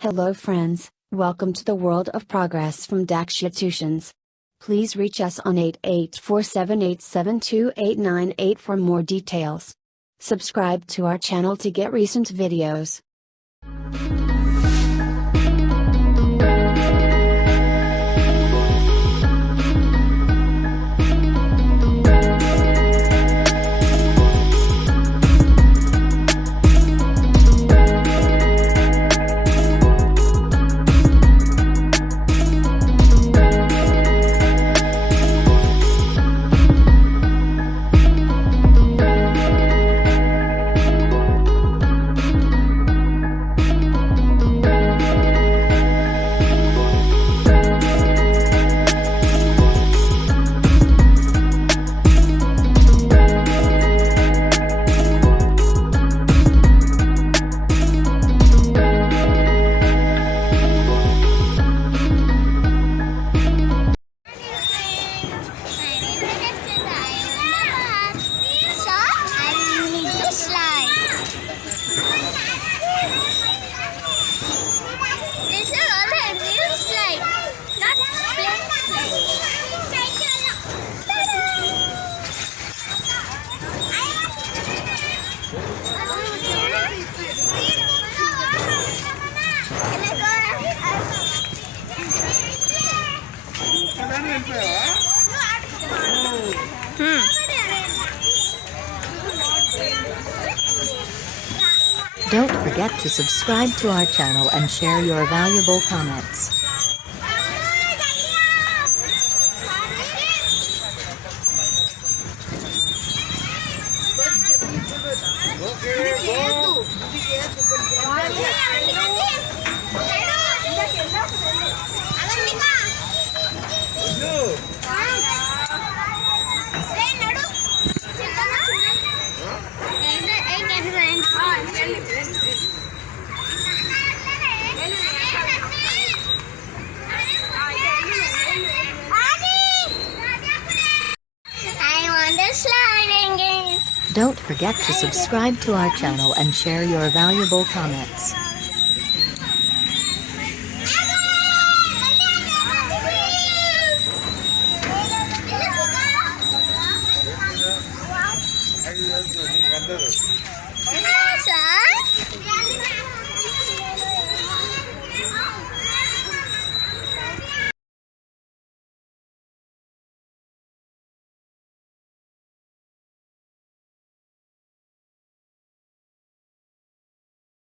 Hello friends, welcome to the world of progress from Dakshyata. Please reach us on 8847872898 for more details. Subscribe to our channel to get recent videos. Don't forget to subscribe to our channel and share your valuable comments. Don't forget to subscribe to our channel and share your valuable comments.